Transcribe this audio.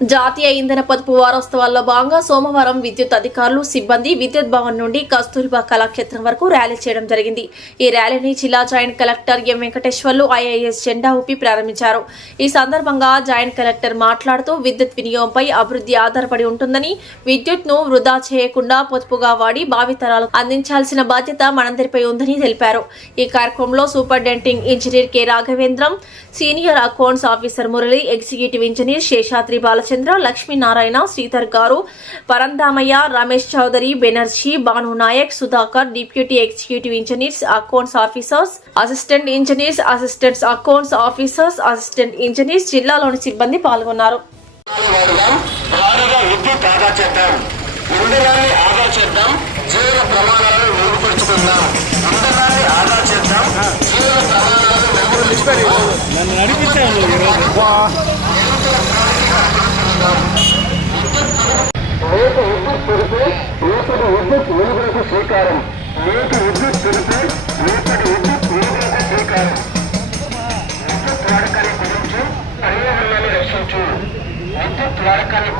జాతీయ ఇంధన పొదుపు వారోత్సవాల్లో భాగంగా సోమవారం విద్యుత్ అధికారులు సిబ్బంది విద్యుత్ భవన్ నుండి కస్తూరిబా కళాక్షేత్రం వరకు ర్యాలీ చేయడం జరిగింది. ఈ ర్యాలీని జిల్లా joint collector M Venkateswarlu IAS జెండా ఊపి ప్రారంభించారు. ఈ సందర్భంగా జాయింట్ కలెక్టర్ మాట్లాడుతూ విద్యుత్ వినియోగంపై అభివృద్ధి ఆధారపడి ఉంటుందని విద్యుత్ను వృధా చేయకుండా పొదుపుగా వాడి భావితరాలకు అందించాల్సిన బాధ్యత మనందరిపై ఉందని తెలిపారు. ఈ కార్యక్రమంలో superintending engineer K Raghavendram senior accounts officer Murali executive engineer Seshadri Balachandra Lakshminarayana Sridhar గారు Parandhamaiah Ramesh Chowdary Banerjee Bhanu Nayak Sudhakar deputy executive engineers accounts officers assistant engineers assistants accounts officers assistant engineers జిల్లాలోని సిబ్బంది పాల్గొన్నారు. వాడుదాం భారీగా విద్యుత్ ఆదా చేద్దాం ఇంధనాన్ని ఆదా చేద్దాం జీవన ప్రమాణాలను మెరుగుపరుచుకుందాం. ఇంధనాన్ని ఆదా చేద్దాం జీవన ప్రమాణాలను మెరుగుపరుచుకుందాం. నన్ను నడిపించాను ఈరోజు నేటి విద్యుత్ పెరిపే రేపటి విద్యుత్ వెలుగులకు శ్రీకారం. నేటి విద్యుత్ తెలిపి రేపటి విద్యుత్ నీటికి శ్రీకారం. విద్యుత్ వాడకాన్ని గురించి పర్యావరణాన్ని రక్షించు. విద్యుత్ వాడకాన్ని